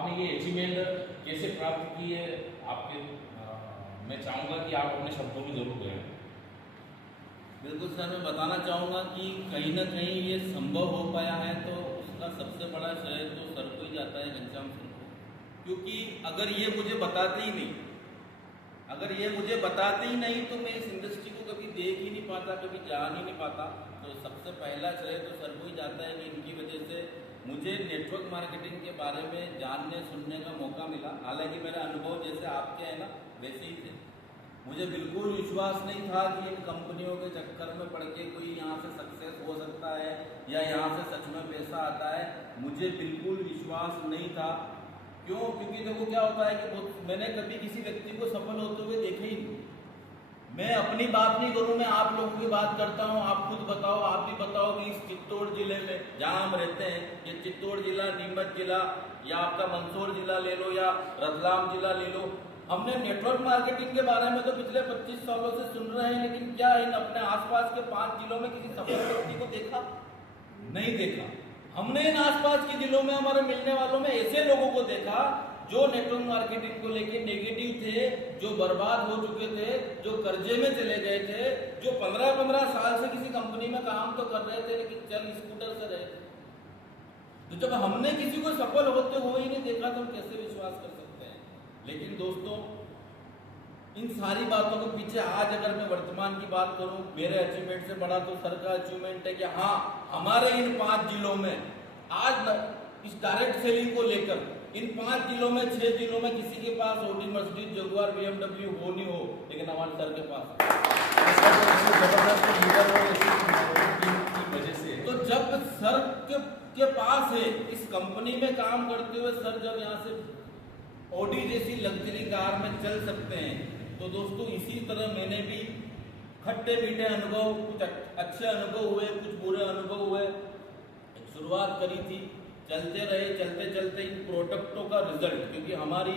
आपने ये अचीवमेंट कैसे प्राप्त की है आपके मैं चाहूँगा कि आप अपने शब्दों में जरूर कहें। बिल्कुल सर, मैं बताना चाहूँगा कि कहीं ना कहीं ये संभव हो पाया है तो उसका सबसे बड़ा श्रेय तो सर को ही जाता है, घनश्याम सर को। क्योंकि अगर ये मुझे बताते ही नहीं तो मैं इस इंडस्ट्री को कभी देख ही नहीं पाता, कभी जान ही नहीं पाता। तो सबसे पहला श्रेय तो सर को ही जाता है कि इनकी वजह से मुझे नेटवर्क मार्केटिंग के बारे में जानने सुनने का मौका मिला। हालांकि मेरा अनुभव जैसे आपके हैं ना वैसे ही थे। मुझे बिल्कुल विश्वास नहीं था कि इन कंपनियों के चक्कर में पड़ के कोई यहाँ से सक्सेस हो सकता है या यहाँ से सच में पैसा आता है। मुझे बिल्कुल विश्वास नहीं था। क्यों? क्योंकि देखो क्या होता है कि मैंने कभी किसी व्यक्ति को सफल होते हुए देखे ही नहीं। मैं अपनी बात नहीं करूं, मैं आप लोगों की बात करता हूं। आप खुद बताओ, आप भी बताओ कि इस चित्तौड़ जिले में जहां हम रहते हैं, ये चित्तौड़ जिला, नीमच जिला या आपका मंदसौर जिला ले लो या रतलाम जिला ले लो, हमने नेटवर्क मार्केटिंग के बारे में तो पिछले 25 सालों से सुन रहे हैं। लेकिन क्या इन अपने आसपास के 5 जिलों में किसी सफल व्यक्ति को देखा? नहीं देखा। हमने इन आसपास के जिलों में हमारे मिलने वालों में ऐसे लोगों को देखा जो नेटवर्क मार्केटिंग को लेके नेगेटिव थे, जो बर्बाद हो चुके थे, जो कर्जे में चले गए थे, जो 15-15 साल से किसी कंपनी में काम तो कर रहे थे लेकिन चल स्कूटर से रहे थे। तो जब हमने किसी को सफल होते हुए ही नहीं देखा तो हम कैसे विश्वास कर सकते हैं? लेकिन दोस्तों, इन सारी बातों के पीछे आज अगर मैं वर्तमान की बात करूं, मेरे अचीवमेंट से बड़ा तो सर का अचीवमेंट है कि हाँ, हमारे इन 5 जिलों में आज इस डायरेक्ट सेलिंग को लेकर इन 5 जिलों में 6 जिलों में किसी के पास ऑडी, मर्सिडीज, जगुआर, BMW हो नहीं हो, लेकिन हमारे सर के पास वजह से। तो जब सर के पास है, इस कंपनी में काम करते हुए सर जब यहाँ से ऑडी जैसी लग्जरी कार में चल सकते हैं, तो दोस्तों इसी तरह मैंने भी खट्टे मीठे अनुभव, कुछ अच्छे अनुभव हुए, कुछ बुरे अनुभव हुए। शुरुआत करी थी, चलते रहे, चलते चलते इन प्रोडक्टों का रिजल्ट, क्योंकि हमारी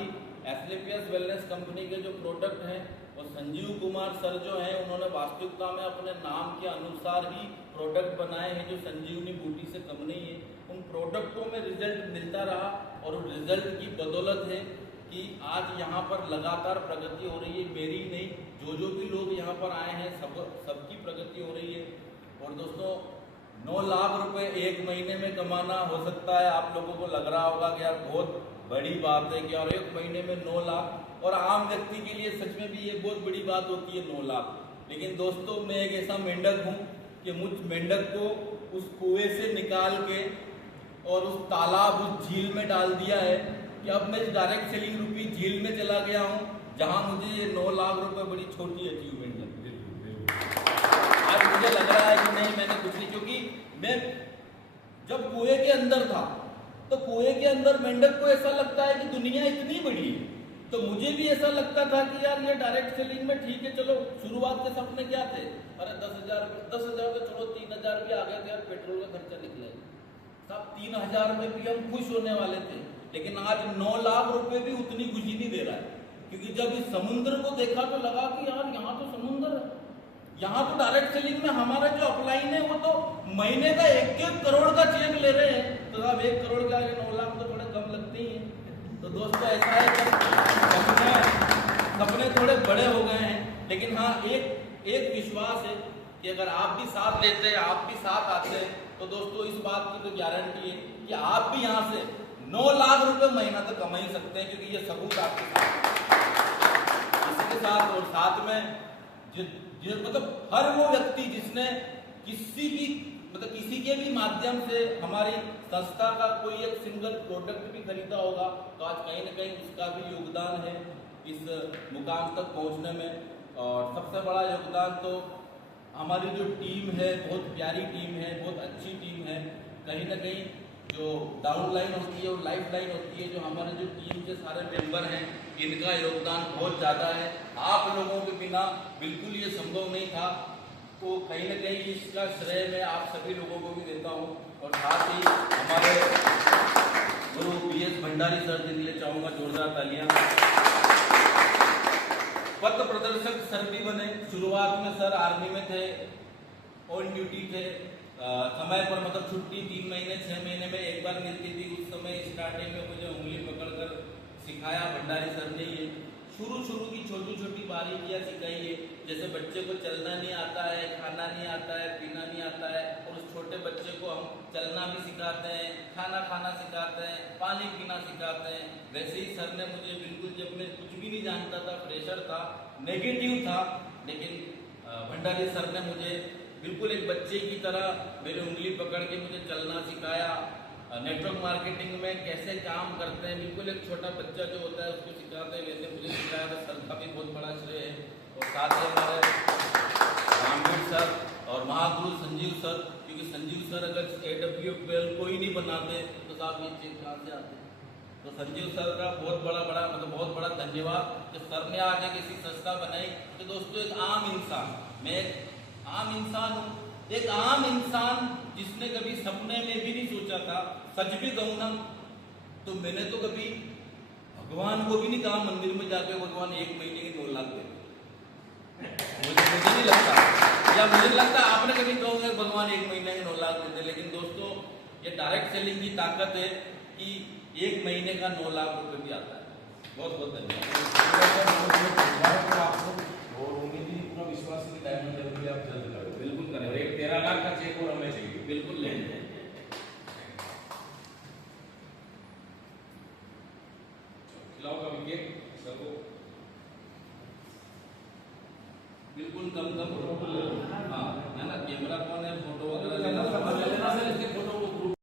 एस्क्लेपियस वेलनेस कंपनी के जो प्रोडक्ट हैं और संजीव कुमार सर जो हैं उन्होंने वास्तविकता में अपने नाम के अनुसार ही प्रोडक्ट बनाए हैं जो संजीवनी बूटी से कम नहीं है। उन प्रोडक्टों में रिजल्ट मिलता रहा और रिजल्ट की बदौलत है कि आज यहाँ पर लगातार प्रगति हो रही है। मेरी नहीं, जो भी लोग यहाँ पर आए हैं सबकी प्रगति हो रही है। और दोस्तों 9 लाख रुपए एक महीने में कमाना हो सकता है आप लोगों को लग रहा होगा कि यार बहुत बड़ी बात है कि यार एक महीने में 9 लाख, और आम व्यक्ति के लिए सच में भी ये बहुत बड़ी बात होती है 9 लाख। लेकिन दोस्तों मैं एक ऐसा मेंढक हूँ कि मुझ मेंढक को उस कुएं से निकाल के और उस तालाब, उस झील में डाल दिया है कि अब मैं डायरेक्ट सेलिंग रूपी झील में चला गया हूँ, जहाँ मुझे ये 9 लाख रुपए बड़ी छोटी अचीवमेंट लगती है। आज मुझे लग रहा है कि नहीं, मैंने कुछ नहीं, क्योंकि मैं जब कुएं के अंदर था तो कुएं के अंदर मेंढक को ऐसा लगता है कि दुनिया इतनी बड़ी है। तो मुझे भी ऐसा लगता था कि यार ये डायरेक्ट सेलिंग में ठीक है, चलो शुरुआत के सपने क्या थे, अरे 10,000 तो छोड़ो, 3,000 भी आ गए थे और पेट्रोल का खर्चा निकले साहब, 3,000 में भी हम खुश होने वाले थे। लेकिन आज 9 लाख रुपए भी उतनी खुशी नहीं दे रहा है, क्योंकि जब इस समुद्र को देखा तो लगा कि यार यहाँ तो समुद्र है। यहाँ तो डायरेक्ट सेलिंग में हमारे जो अपलाइन है वो तो महीने का 1-1 करोड़ का चेक ले रहे हैं। तो साहब 1 करोड़ का 9 लाख तो थोड़े कम लगते ही हैं। तो दोस्तों ऐसा है कि सपने थोड़े बड़े हो गए हैं, लेकिन हाँ एक विश्वास है कि अगर आप भी साथ लेते हैं, आप भी साथ आते हैं, तो दोस्तों इस बात की तो गारंटी है कि आप भी यहाँ से 9 लाख रुपए महीना तो कमा ही सकते हैं, क्योंकि ये सबूत आपके साथ। इसके साथ और साथ में मतलब हर वो व्यक्ति जिसने किसी के भी माध्यम से हमारी संस्था का कोई एक सिंगल प्रोडक्ट भी खरीदा होगा, तो आज कहीं ना कहीं उसका भी योगदान है इस मुकाम तक पहुंचने में। और सबसे बड़ा योगदान तो हमारी जो टीम है, बहुत प्यारी टीम है, बहुत अच्छी टीम है। कहीं ना कहीं जो डाउन लाइन होती है और लाइफ लाइन होती है, जो हमारे जो टीम के सारे मेंबर हैं, इनका योगदान बहुत ज़्यादा है। आप लोगों के बिना बिल्कुल ये संभव नहीं था। तो कहीं ना कहीं इसका श्रेय मैं आप सभी लोगों को भी देता हूँ। और साथ ही हमारे गुरु BS भंडारी सर के लिए चाहूँगा जोरदार तालियां। पथ प्रदर्शक सर भी बने। शुरुआत में सर आर्मी में थे, ऑन ड्यूटी थे, समय पर मतलब छुट्टी 3 महीने 6 महीने में एक बार मिलती थी। उस समय स्टार्टिंग में मुझे उंगली पकड़ सिखाया भंडारी सर ने। ये शुरू की छोटी छोटी बारीकियां सिखाई है, जैसे बच्चे को चलना नहीं आता है, खाना नहीं आता है, पीना नहीं आता है, और उस छोटे बच्चे को हम चलना भी सिखाते हैं, खाना सिखाते हैं, पानी पीना सिखाते हैं। वैसे ही सर ने मुझे बिल्कुल, जब मैं कुछ भी नहीं जानता था, फ्रेशर था, नेगेटिव था, लेकिन भंडारी सर ने मुझे बिल्कुल एक बच्चे की तरह मेरी उंगली पकड़ के मुझे चलना सिखाया। नेटवर्क मार्केटिंग में कैसे काम करते हैं, बिल्कुल एक छोटा बच्चा जो होता है उसको सिखाते हैं, वैसे मुझे सिखाया था। सर का भी बहुत बड़ा श्रेय है। और साथ ही हमारे रामवीर सर और महागुरु संजीव सर, क्योंकि संजीव सर अगर AWFL कोई नहीं बनाते तो साहब ये चीज कहाँ से आते। तो संजीव सर का बहुत बड़ा धन्यवाद कि सर ने आज एक ऐसी संस्था बनाई कि दोस्तों एक आम इंसान, मैं एक आम इंसान हूँ, एक आम इंसान जिसने कभी सपने में भी नहीं सोचा था, सच भी कहूँ ना तो मैंने तो कभी भगवान को भी नहीं कहा मंदिर में जाके भगवान 1 महीने के 9 लाख दे। मुझे नहीं लगता, या मुझे लगता आपने कभी कहोगे भगवान 1 महीने के 9 लाख देते। लेकिन दोस्तों ये डायरेक्ट सेलिंग की ताकत है कि 1 महीने का 9 लाख रुपए भी आता है। बहुत बहुत धन्यवाद आपको, और उम्मीद ही पूरा विश्वास है कि डायमंड जल्दी आप जल्द करेंगे। बिल्कुल और करें, एक 13 लाख का चेक और हमें चाहिए। बिल्कुल लेंगे। खिलाओ का विकेट सर को। बिल्कुल कम हाँ है ना, कैमरा कौन है, फोटो वगैरह लेना सर, इसके फोटो